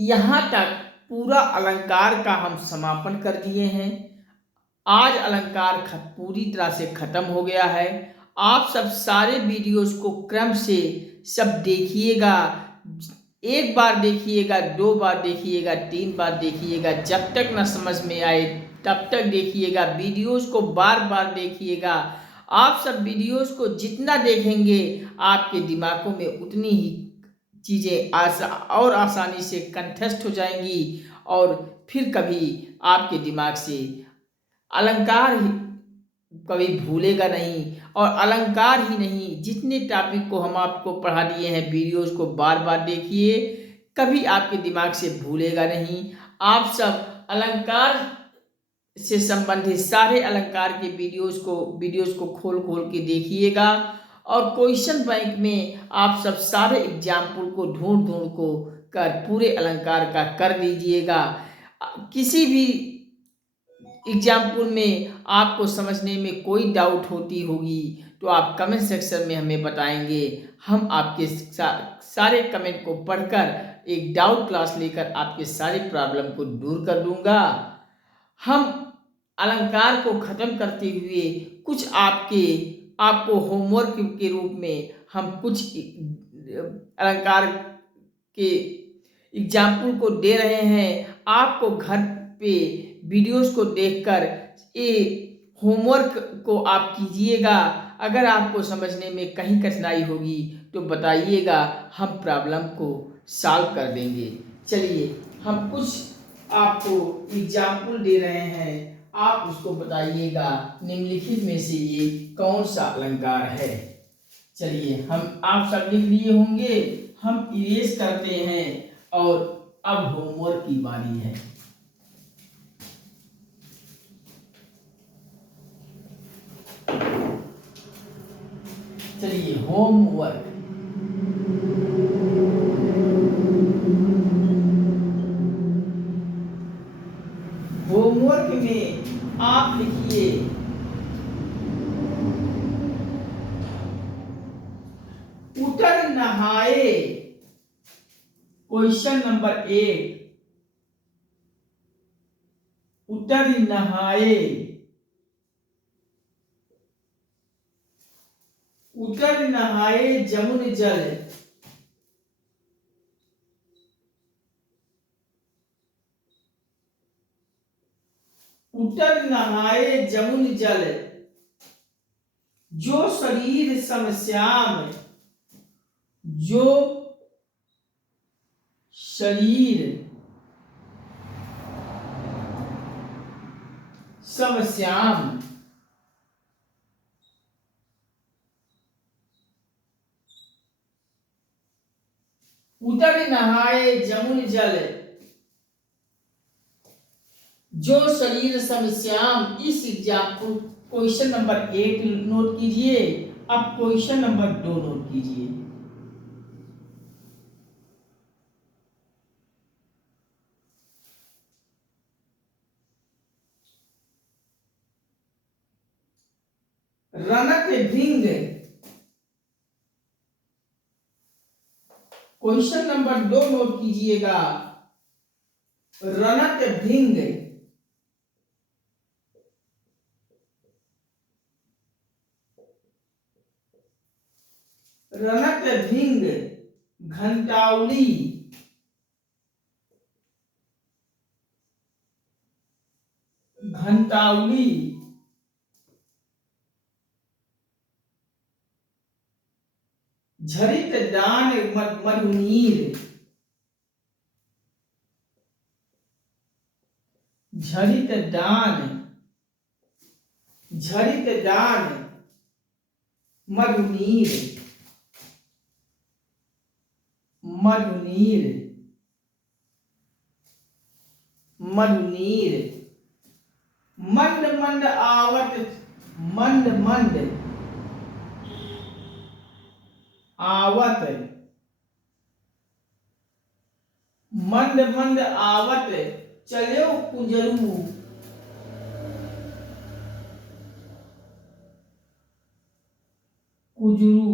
यहां तक पूरा अलंकार का हम समापन कर दिए हैं। आज अलंकार पूरी तरह से खत्म हो गया है। आप सब सारे वीडियोस को क्रम से सब देखिएगा। एक बार देखिएगा, दो बार देखिएगा, तीन बार देखिएगा, जब तक ना समझ में आए तब तक देखिएगा। वीडियोस को बार बार देखिएगा। आप सब वीडियोस को जितना देखेंगे आपके दिमागों में उतनी ही चीज़ें और आसानी से कंठस्थ हो जाएंगी और फिर कभी आपके दिमाग से अलंकार ही कभी भूलेगा नहीं। और अलंकार ही नहीं, जितने टॉपिक को हम आपको पढ़ा दिए हैं वीडियोस को बार बार देखिए, कभी आपके दिमाग से भूलेगा नहीं। आप सब अलंकार से संबंधित सारे अलंकार के वीडियोस को खोल खोल के देखिएगा। और क्वेश्चन बैंक में आप सब सारे एग्जाम्पल को ढूंढ ढूंढ को कर पूरे अलंकार का कर दीजिएगा। किसी भी एग्जाम्पल में आपको समझने में कोई डाउट होती होगी तो आप कमेंट सेक्शन में हमें बताएंगे। हम आपके सारे कमेंट को पढ़कर एक डाउट क्लास लेकर आपके सारे प्रॉब्लम को दूर कर दूंगा। हम अलंकार को खत्म करते हुए कुछ आपको होमवर्क के रूप में हम कुछ अलंकार के एग्जाम्पल को दे रहे हैं। आपको घर पे वीडियोस को देखकर ये होमवर्क को आप कीजिएगा। अगर आपको समझने में कहीं कठिनाई होगी तो बताइएगा, हम प्रॉब्लम को सॉल्व कर देंगे। चलिए हम कुछ आपको एग्जाम्पल दे रहे हैं, आप उसको बताइएगा निम्नलिखित में से ये कौन सा अलंकार है। चलिए आप सब लिख लिए होंगे, हम इरेज करते हैं और अब होमवर्क की बारी है। चलिए होमवर्क, होमवर्क में आप लिखिए उतर नहाए। क्वेश्चन नंबर 1, उतर नहाए। उतर नहाए जमुन जल। उतर नहाए जमुन जल जो शरीर समश्याम, जो शरीर समश्याम, उतर नहाए जमुन जल, जो शरीर समश्याम। इस एग्जाम्पल क्वेश्चन नंबर 1 नोट कीजिए। अब क्वेश्चन नंबर 2 नोट कीजिए। रनक भृंग, क्वेश्चन नंबर 2 नोट कीजिएगा। रनक भृंग, रनक भृंग घंटावली, घंटावली झरित दान मधुनीर, झरित दान, झरित दान मधुनीर, मधुनीर, मधुनीर मंद मंद आवत, मंद मंद आवत, मंद मंद आवत चलो कुंजरू, कुजरू,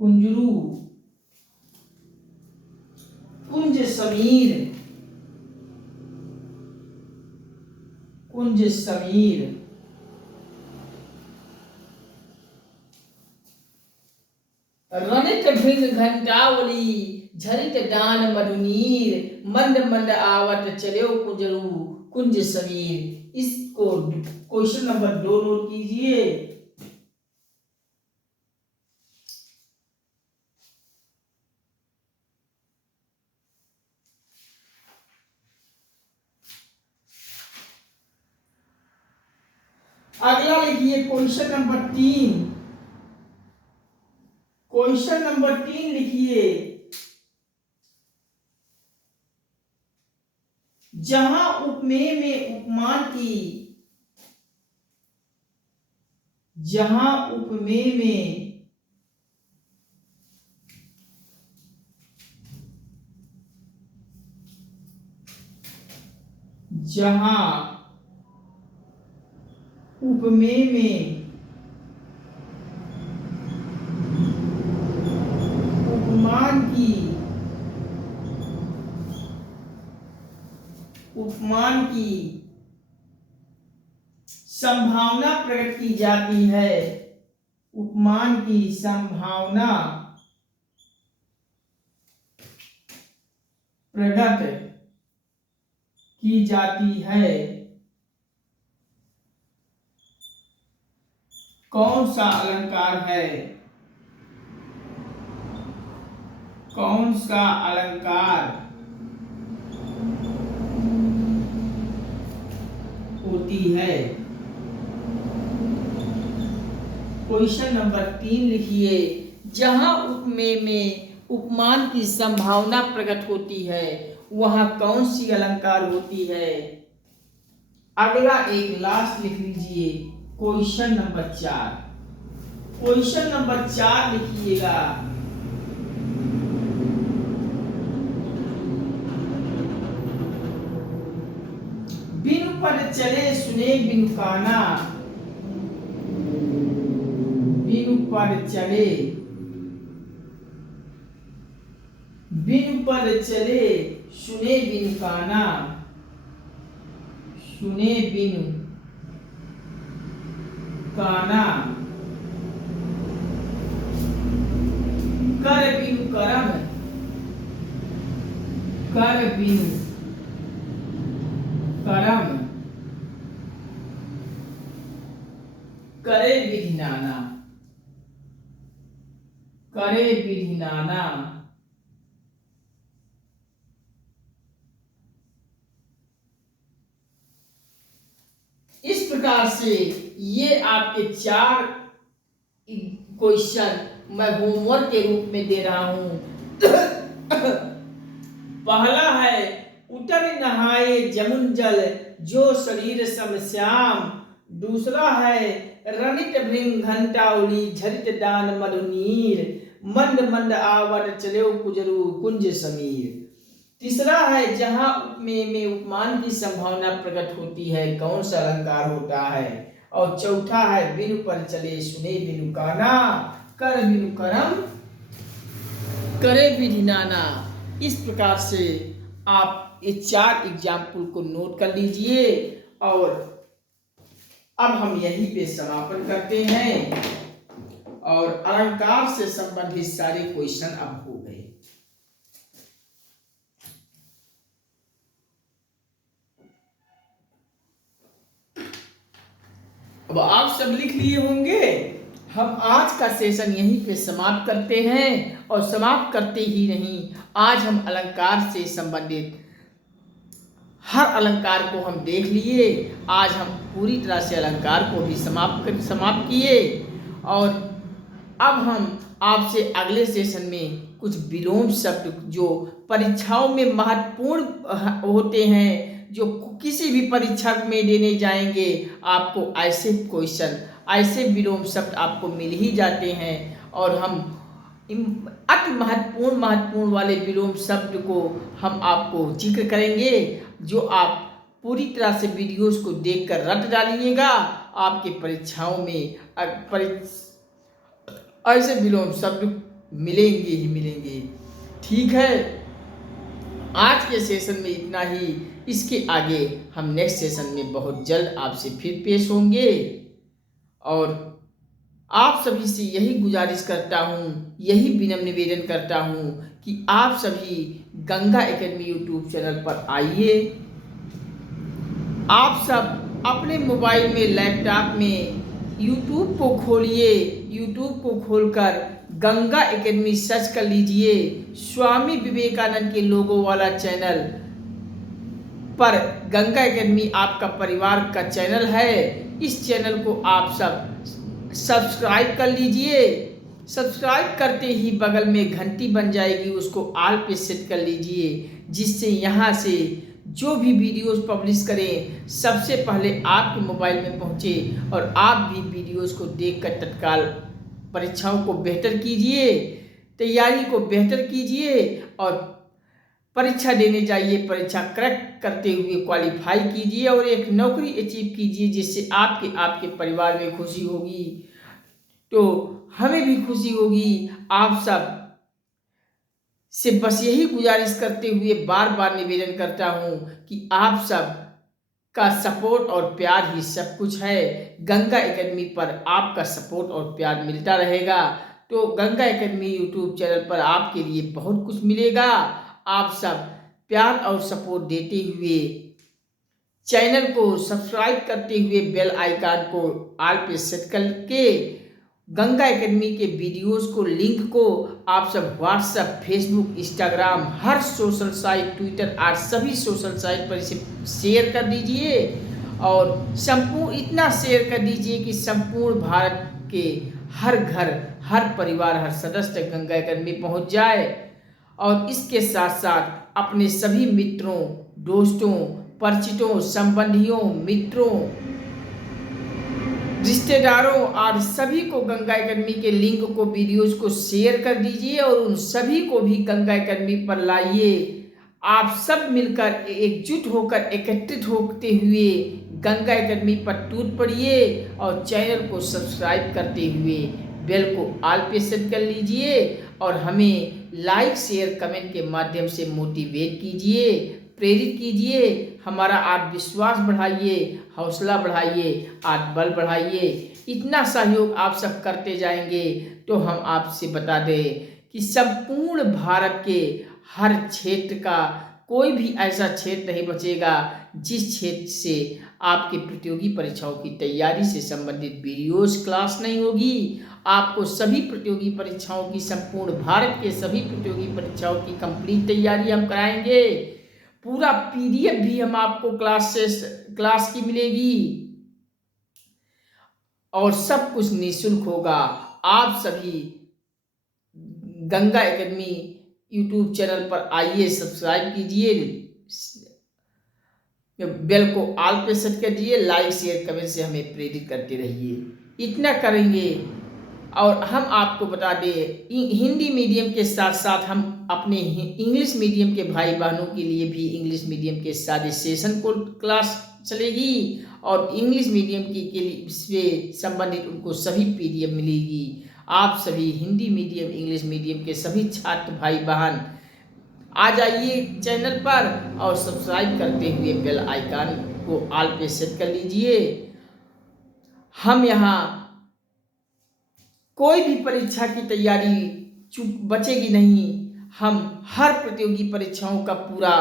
कुंजरू कुंज समीर, कुंज समीर रनित भृंग घंटावली, झरित दान मधुनीर, मंद मंद आवत चलो कुंजरू कुंज समीर। इसको क्वेश्चन नंबर 2 नोट कीजिए। अगला लिखिए क्वेश्चन नंबर 3। क्वेश्चन नंबर 3 लिखिए। जहां उपमेय में उपमान की, जहां उपमेय में जहां उपमेय में उपमान की, उपमान की संभावना प्रकट की जाती है, उपमान की संभावना प्रकट की जाती है, कौन सा अलंकार है? कौन सा अलंकार होती है? क्वेश्चन नंबर 3 लिखिए। जहां उपमेय में उपमान की संभावना प्रकट होती है वहां कौन सी अलंकार होती है? अगला एक लास्ट लिख लीजिए क्वेश्चन नंबर 4। क्वेश्चन नंबर 4 लिखिएगा। बिनु पद चले सुने बिनु काना, बिनु पद चले, बिनु पद चले सुने बिनु काना, सुने बिनु काना, कर बिनु करम, कर बिनु करम, करे विधि नाना, करे विधि नाना। इस प्रकार से ये आपके 4 क्वेश्चन मैं होमवर्क के रूप में दे रहा हूं। पहला है उतर नहाए जमुन जल जो शरीर सम श्याम। दूसरा है रनित भृंग घंटाउली झरित दान मधुनीर। मंद मंद आवत चले कुजरू कुंज समीर। तीसरा है जहां उपमेय में उपमान की संभावना प्रकट होती है कौन सा अलंकार होता है। और चौथा है बिनु पर चले सुने बिनु काना कर बिनु करम करे विधि नाना। इस प्रकार से आप ये 4 एग्जाम्पल को नोट कर लीजिए और अब हम यहीं पे समापन करते हैं और अलंकार से संबंधित सारे क्वेश्चन अब हो गए। अब आप सब लिख लिए होंगे। हम आज का सेशन यहीं पे समाप्त करते हैं और समाप्त करते ही नहीं, आज हम अलंकार से संबंधित हर अलंकार को हम देख लिए। आज हम पूरी तरह से अलंकार को भी समाप्त किए और अब हम आपसे अगले सेशन में कुछ विलोम शब्द जो परीक्षाओं में महत्वपूर्ण होते हैं, जो किसी भी परीक्षा में देने जाएंगे, आपको ऐसे क्वेश्चन ऐसे विलोम शब्द आपको मिल ही जाते हैं और हम अति महत्वपूर्ण वाले विलोम शब्द को हम आपको जिक्र करेंगे, जो आप पूरी तरह से वीडियोस को देखकर रट डालिएगा। आपके परीक्षाओं में ऐसे विलोम शब्द मिलेंगे ही मिलेंगे। ठीक है, आज के सेशन में इतना ही। इसके आगे हम नेक्स्ट सेशन में बहुत जल्द आपसे फिर पेश होंगे और आप सभी से यही गुजारिश करता हूँ, यही विनम्र निवेदन करता हूँ कि आप सभी गंगा एकेडमी यूट्यूब चैनल पर आइए। आप सब अपने मोबाइल में लैपटॉप में यूट्यूब को खोलिए, यूट्यूब को खोलकर गंगा एकेडमी सर्च कर लीजिए। स्वामी विवेकानंद के लोगो वाला चैनल पर गंगा एकेडमी आपका परिवार का चैनल है। इस चैनल को आप सब सब्सक्राइब कर लीजिए। सब्सक्राइब करते ही बगल में घंटी बन जाएगी, उसको ऑल पे सेट कर लीजिए, जिससे यहाँ से जो भी वीडियोस पब्लिश करें सबसे पहले आपके मोबाइल में पहुँचे और आप भी वीडियोस को देखकर तत्काल परीक्षाओं को बेहतर कीजिए, तैयारी को बेहतर कीजिए और परीक्षा देने जाइए। परीक्षा क्रैक करते हुए क्वालिफाई कीजिए और एक नौकरी अचीव कीजिए, जिससे आपके परिवार में खुशी होगी तो हमें भी खुशी होगी। आप सब से बस यही गुजारिश करते हुए बार बार निवेदन करता हूँ कि आप सब का सपोर्ट और प्यार ही सब कुछ है। गंगा एकेडमी पर आपका सपोर्ट और प्यार मिलता रहेगा तो गंगा एकेडमी यूट्यूब चैनल पर आपके लिए बहुत कुछ मिलेगा। आप सब प्यार और सपोर्ट देते हुए चैनल को सब्सक्राइब करते हुए बेल आइकन को ऑल पे सेट करके गंगा एकेडमी के वीडियोस को लिंक को आप सब व्हाट्सएप, फेसबुक, इंस्टाग्राम, हर सोशल साइट, ट्विटर और सभी सोशल साइट पर इसे शेयर कर दीजिए और संपूर्ण इतना शेयर कर दीजिए कि संपूर्ण भारत के हर घर, हर परिवार, हर सदस्य तक गंगा एकेडमी पहुंच जाए। और इसके साथ साथ अपने सभी मित्रों, दोस्तों, परिचितों, संबंधियों, मित्रों, रिश्तेदारों और सभी को गंगा एकेडमी के लिंक को, वीडियोस को शेयर कर दीजिए और उन सभी को भी गंगा एकेडमी पर लाइए। आप सब मिलकर एकजुट होकर एकत्रित होते हुए गंगा एकेडमी पर टूट पड़िए और चैनल को सब्सक्राइब करते हुए बेल को ऑल पे सेट कर लीजिए और हमें लाइक, शेयर, कमेंट के माध्यम से मोटिवेट कीजिए, प्रेरित कीजिए, हमारा आत्मविश्वास बढ़ाइए, हौसला बढ़ाइए, आत्मबल बढ़ाइए। इतना सहयोग आप सब करते जाएंगे तो हम आपसे बता दें कि संपूर्ण भारत के हर क्षेत्र का कोई भी ऐसा क्षेत्र नहीं बचेगा जिस क्षेत्र से आपके प्रतियोगी परीक्षाओं की तैयारी से संबंधित वीडियोस क्लास नहीं होगी। आपको सभी प्रतियोगी परीक्षाओं की, संपूर्ण भारत के सभी प्रतियोगी परीक्षाओं की कंप्लीट तैयारी हम कराएंगे। पूरा पीडीएफ भी हम आपको क्लास की मिलेगी और सब कुछ निःशुल्क होगा। आप सभी गंगा एकेडमी यूट्यूब चैनल पर आइए, सब्सक्राइब कीजिए, बेल को ऑल पे सेट कर दीजिए, लाइक शेयर कमेंट से हमें प्रेरित करते रहिए। इतना करेंगे और हम आपको बता दें, हिंदी मीडियम के साथ साथ हम अपने इंग्लिश मीडियम के भाई बहनों के लिए भी इंग्लिश मीडियम के सारे सेशन को क्लास चलेगी और इंग्लिश मीडियम के लिए से संबंधित उनको सभी पीडीएफ मिलेगी। आप सभी हिंदी मीडियम, इंग्लिश मीडियम के सभी छात्र भाई बहन आ जाइए चैनल पर और सब्सक्राइब करते हुए बेल आइकन को ऑल पे सेट कर लीजिए। हम यहाँ कोई भी परीक्षा की तैयारी चूक बचेगी नहीं। हम हर प्रतियोगी परीक्षाओं का पूरा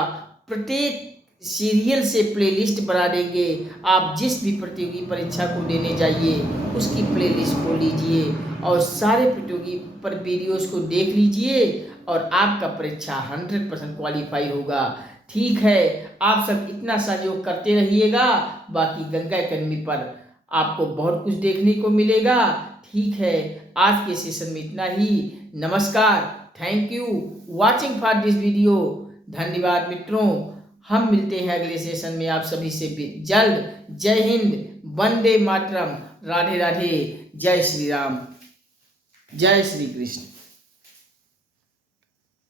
प्रत्येक सीरियल से प्लेलिस्ट बना देंगे। आप जिस भी प्रतियोगी परीक्षा को देने जाइए उसकी प्लेलिस्ट को लीजिए और सारे प्रतियोगी पर वीडियोस को देख लीजिए और आपका परीक्षा 100% क्वालिफाई होगा। ठीक है, आप सब इतना सहयोग करते रहिएगा। बाकी गंगा एकेडमी पर आपको बहुत कुछ देखने को मिलेगा। ठीक है, आज के सेशन में इतना ही। नमस्कार, thank you watching for this video. धन्यवाद मित्रों, हम मिलते हैं अगले सेशन में आप सभी से जल्द। जय हिंद, वंदे मातरम, राधे राधे, जय श्री राम, जय श्री कृष्ण।